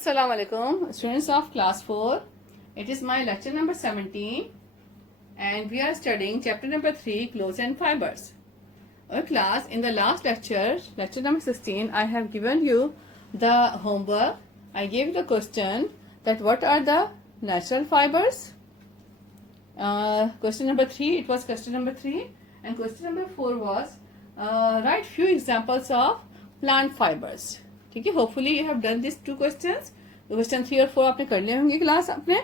Assalamu alaikum, students of class 4. It is my lecture number 17 and we are studying chapter number 3, clothes and fibers. Class, in the last lecture, lecture number 16, I have given you the homework. I gave you the question that what are the natural fibers. Question number 3, it was question number 3, and question number 4 was write few examples of plant fibers. ठीक है, hopefully you have done this two questions. Question 3 और 4 आपने कर लिए होंगे class अपने.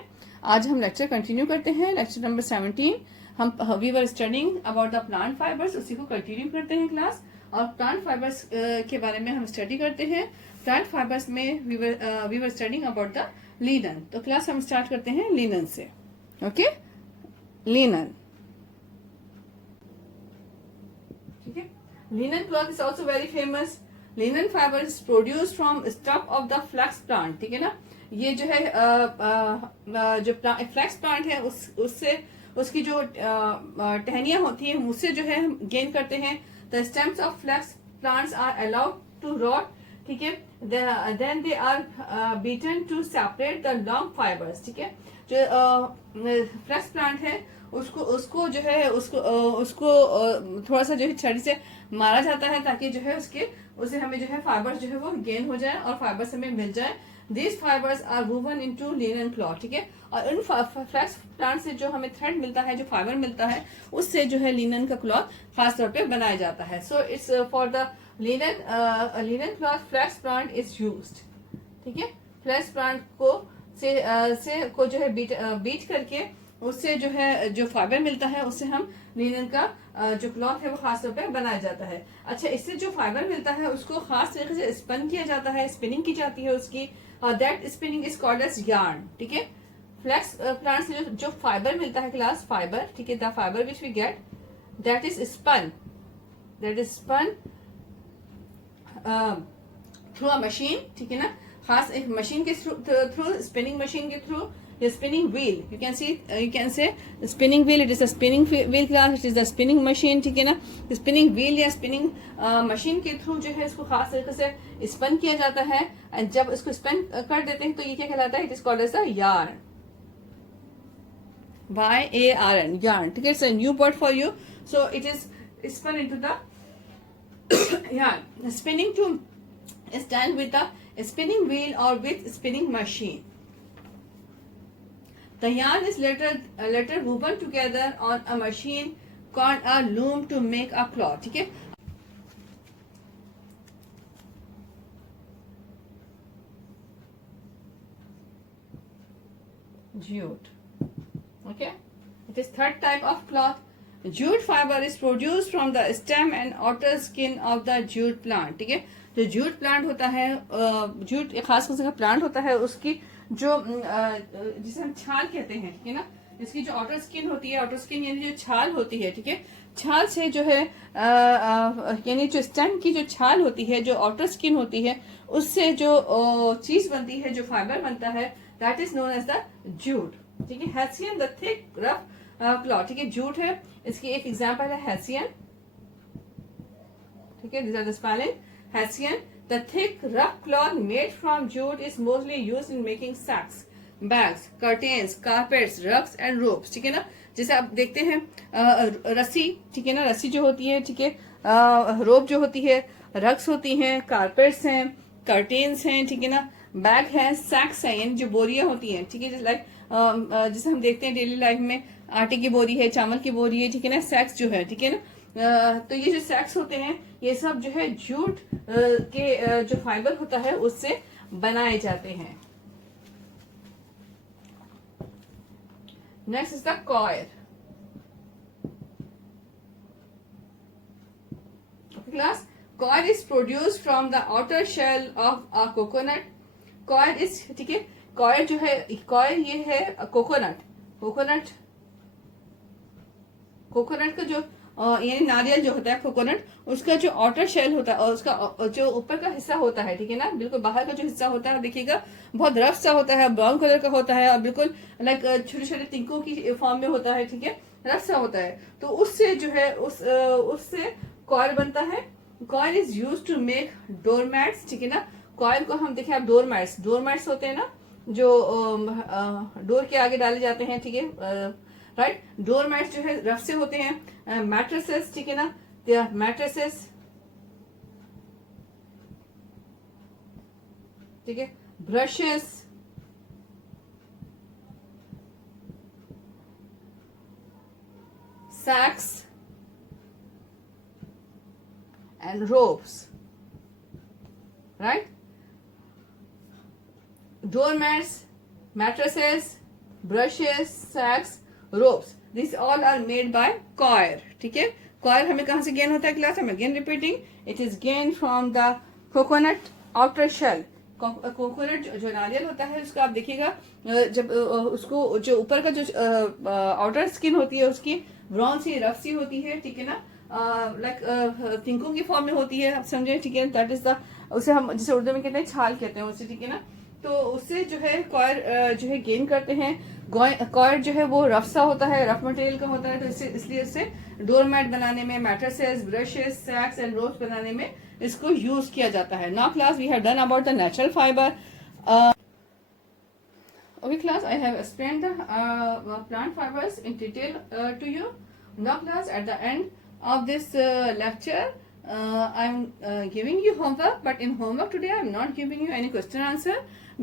आज हम लेक्चर कंटिन्यू करते हैं, लेक्चर नंबर 17. हम we were studying about the plant fibres, उसी को कंटिन्यू करते हैं क्लास. और प्लांट फाइबर्स के बारे में हम स्टडी करते हैं. प्लांट फाइबर्स में we were studying about the linen. तो क्लास हम स्टार्ट करते हैं लिनन से. Okay, linen. ठीक है, linen cloth is also very famous. Linen fibre is produce from stuff of the flax plant. ठीक है ना, ये जो है जो फ्लैक्स प्लांट है उससे उसकी जो टहनियां होती हैं उससे जो है हम गेन करते हैं. The stems of flax plants are allowed to rot. ठीक है, then they are beaten to separate the long fibres. ठीक है, जो फ्लैक्स प्लांट है उसको जो है उसको थोड़ा सा जो है छड़ी से मारा जाता है ताकि जो है उसे हमें जो है फाइबर्स जो है वो गेन हो जाए और फाइबर्स हमें मिल जाए. This fibres are woven into linen cloth. ठीक है, और इन फ्लैक्स प्लांट से जो हमें थ्रेड मिलता है, जो फाइबर मिलता है, उससे जो है लिनन का क्लॉथ खास तौर पे बनाया जाता है. So it's for the linen cloth flax plant is used. ठीक है, फ्लैक्स प्लांट को को जो है बीट करके उससे जो है जो फाइबर मिलता है उससे हम लिनन का जो क्लॉथ है वो खास तौर पे बनाया जाता है. अच्छा, इससे जो फाइबर मिलता है उसको खास तरीके से स्पिन किया जाता है, स्पिनिंग की जाती है उसकी. That spinning is called as yarn. ठीक है, फ्लैक्स प्लांट से जो फाइबर मिलता है क्लास फाइबर, ठीक है, the fibre which we get that is spun through a machine. ठीक है ना, खास एक मशीन के थ्रू स्पिनिंग मशीन के थ्रू. The spinning wheel, you can say spinning wheel. It is a spinning wheel class. It is the spinning machine. ठीक है ना, spinning wheel या spinning मशीन के थ्रू जो है इसको खास तरीके से स्पन किया जाता है. एंड जब इसको स्पिन कर देते हैं तो ये क्या कहलाता है? It is called as a yarn. YARN, yarn. ठीक है, it's a new word for you. So it is spun into the yarn. Spinning to is done with the spinning wheel or with spinning machine. The yarn is later woven together on a machine called a loom to make a cloth. ठीक है, jute. Okay, it is third type of cloth. Jute fiber is produced from the stem and outer skin of the jute plant. ठीक है, जो jute plant होता है, jute एक खास किस्म का प्लांट होता है, उसकी जो जिसे हम छाल कहते हैं, ठीक है ना, इसकी जो आउटर स्किन होती है, आउटर स्किन यानी जो छाल होती है. ठीक है, छाल से जो है यानी जो स्टेम की जो छाल होती है, जो आउटर स्किन होती है, उससे जो चीज बनती है, जो फाइबर बनता है, that is known as the jute. ठीक है, hessian the thick rough cloth. ठीक है, जूट है, इसकी एक एग्जांपल है हेसियन. ठीक है, this are the spelling. Hessian, the thick rough cloth made from jute is mostly used in making sacks, bags, curtains, carpets, rugs and ropes. ठीक है ना, जैसे आप देखते हैं रस्सी. ठीक है ना, रस्सी जो होती है, ठीक है, रोप जो होती है, रग्स होती हैं, कारपेट्स हैं, कर्टेन्स हैं. ठीक है ना, बैग है, सैक्स है यानी जो बोरियां होती हैं. ठीक है, जैसे लाइक जैसे हम देखते हैं डेली लाइफ में आटे की बोरी है, चावल की बोरी है. ठीक है ना, सैक्स जो है, ठीक है ना, तो ये जो सैक्स होते हैं ये सब जो है जूट के जो फाइबर होता है उससे बनाए जाते हैं. Next is the coir. Class, coir is produced from the outer shell of a coconut. Coir is, ठीक है, कॉयर जो है, कॉयर ये है कोकोनट का जो यानी नारियल जो होता है, कोकोनट, उसका जो आउटर शेल होता है और उसका जो ऊपर का हिस्सा होता है, ठीक है ना, बिल्कुल बाहर का जो हिस्सा होता है देखिएगा बहुत रफ सा होता है, ब्राउन कलर का होता है और बिल्कुल लाइक छोटे छोटे तिनकों की फॉर्म में होता है. ठीक है, रफ सा होता है. तो उससे जो है उससे कॉयर बनता है. Coir is use to make doormats. ठीक है ना, कॉयल को हम देखें, अब डोर मैट्स होते हैं ना जो डोर के आगे डाले जाते हैं, ठीक है, राइट। डोर मैट्स जो है रफ से होते हैं। मैट्रेसेस, ठीक है ना, मैट्रेसेस, ठीक है, brushes, sacks and ropes, right? Doormats, mattresses, brushes, sacks, ropes, these all are made by coir, ठीक है। coir हमें कहाँ से gain होता है class? I'm again repeating, it is gained from the coconut outer shell। Coconut जो नारियल होता है उसका आप देखिएगा, जब उसको जो ऊपर का जो आउटर स्किन होती है उसकी ब्राउन सी रफ सी होती है, ठीक है ना, लाइक तिंकों की फॉर्म में होती है, आप समझे, ठीक है। दैट इज द, उसे हम जिसे उर्दू में कहते हैं छाल कहते हैं उसे, ठीक है ना। तो उससे जो है कॉयर जो है गेन करते हैं। कॉयर जो है वो रफ सा होता है, रफ मटेरियल का होता है, तो इसलिए इससे डोर मैट बनाने में, mattresses, brushes, sacks and ropes बनाने में इसको यूज किया जाता है। Now class we have done about the natural fibre. Okay class, I have explained the plant fibers in detail to you. Now class, at the end of this lecture, I am giving you homework, but in homework today I am not giving you any question answer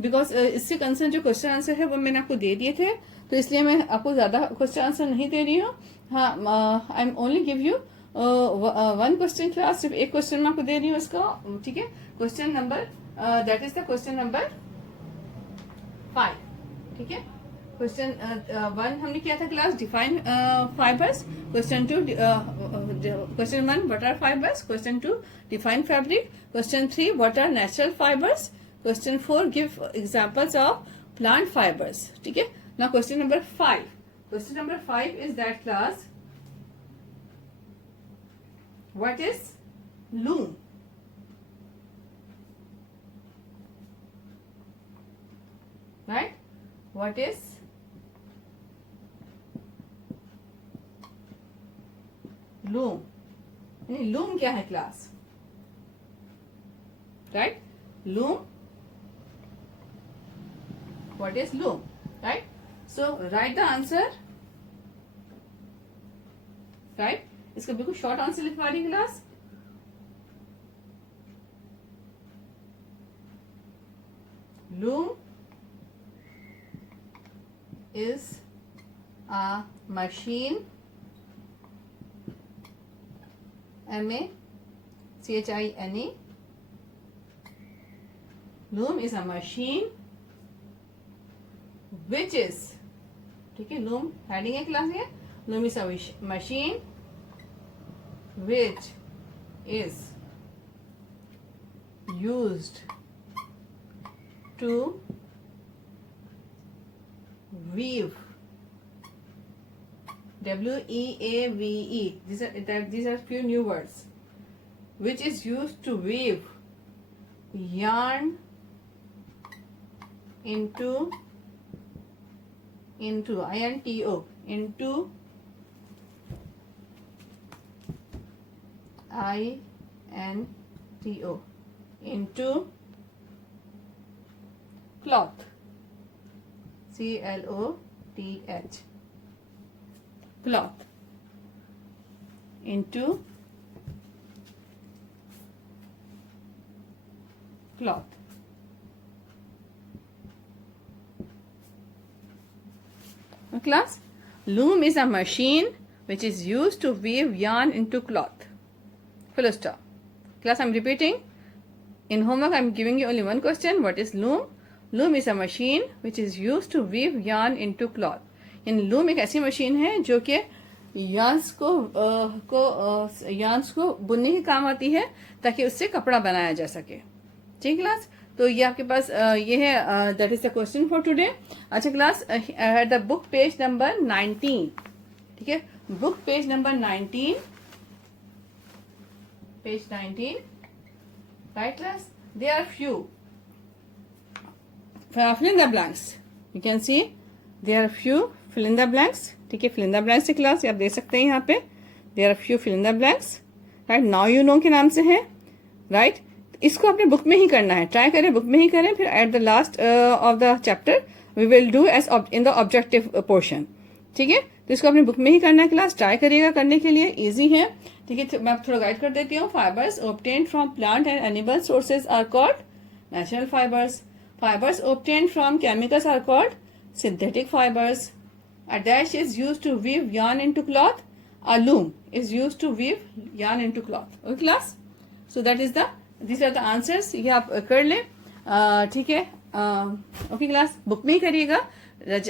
because इससे concern जो question answer है वो मैंने आपको दे दिए थे, तो इसलिए मैं आपको ज्यादा क्वेश्चन आंसर नहीं दे रही हूँ। हाँ, I am only give you one question class, सिर्फ एक क्वेश्चन मैं आपको दे रही हूँ इसका, ठीक है। Question number, that is the question number 5, ठीक है। क्वेश्चन 1 हमने किया था class, define fibres. Question 2, question 1 what are fibres, question 2 define fabric, question 3 what are natural fibres, question 4 give examples of plant fibres, ठीक है। Now question number 5, question number 5 is that class, what is loom, right? What is loom? Loom क्या है class, right? Loom, what is loom, right? So write the answer, right? इसका बिल्कुल short answer लिखवा रही class. Loom is a machine, M-A-C-H-I-N-E, loom is a machine which is, ठीक है, loom heading है class में, loom is a machine which is used to weave, W-E-A-V-E, these are few new words, which is used to weave yarn into I-N-T-O, into I-N-T-O, into cloth, C-L-O-T-H, cloth, into cloth. Class, loom is a machine which is used to weave yarn into cloth. Full stop. Class, I'm repeating. In homework, I'm giving you only one question. What is loom? Loom is a machine which is use to weave yarn into cloth. यानी loom एक ऐसी machine है जो कि yarns को बुनने के काम आती है ताकि उससे कपड़ा बनाया जा सके, ठीक क्लास। तो ये आपके पास ये है, that is the question for today. अच्छा class, at the book page number 19, ठीक है, book page number 19, page 19, right class, they are few fill in the blanks, you can see there are few fill in the blanks, ठीक है। fill in the blanks की class आप देख सकते हैं यहाँ पे, there are few fill in the blanks, right? now you know के नाम से है, right? इसको अपने बुक में ही करना है, ट्राई करें बुक में ही करें, फिर at the last of the chapter we will do as in the objective portion, ठीक है। तो इसको अपने बुक में ही करना है, क्लास ट्राई करिएगा करने के लिए, इजी है, ठीक है। मैं थोड़ा गाइड कर देती हूँ। Fibres obtained from plant and animal sources are called natural fibres. Fibres obtained from chemicals are called synthetic fibers. A dash is used to weave yarn into cloth. A loom is used to weave yarn into cloth. Okay class? So that is these are the answers. ये आप कर लें, ठीक है। Okay class, book में ही करिएगा,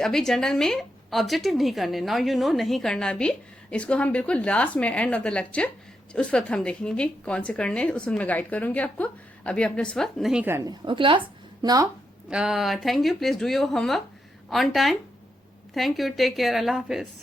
अभी general में ऑब्जेक्टिव नहीं करने, नाउ यू नो नहीं करना अभी, इसको हम बिल्कुल लास्ट में एंड ऑफ द लेक्चर उस वक्त हम देखेंगे कौन से करने, उस मैं गाइड करूंगी आपको, अभी आपने उस वक्त नहीं करने। Okay class, now thank you, please do your homework on time. Thank you. Take care. Allah Hafiz.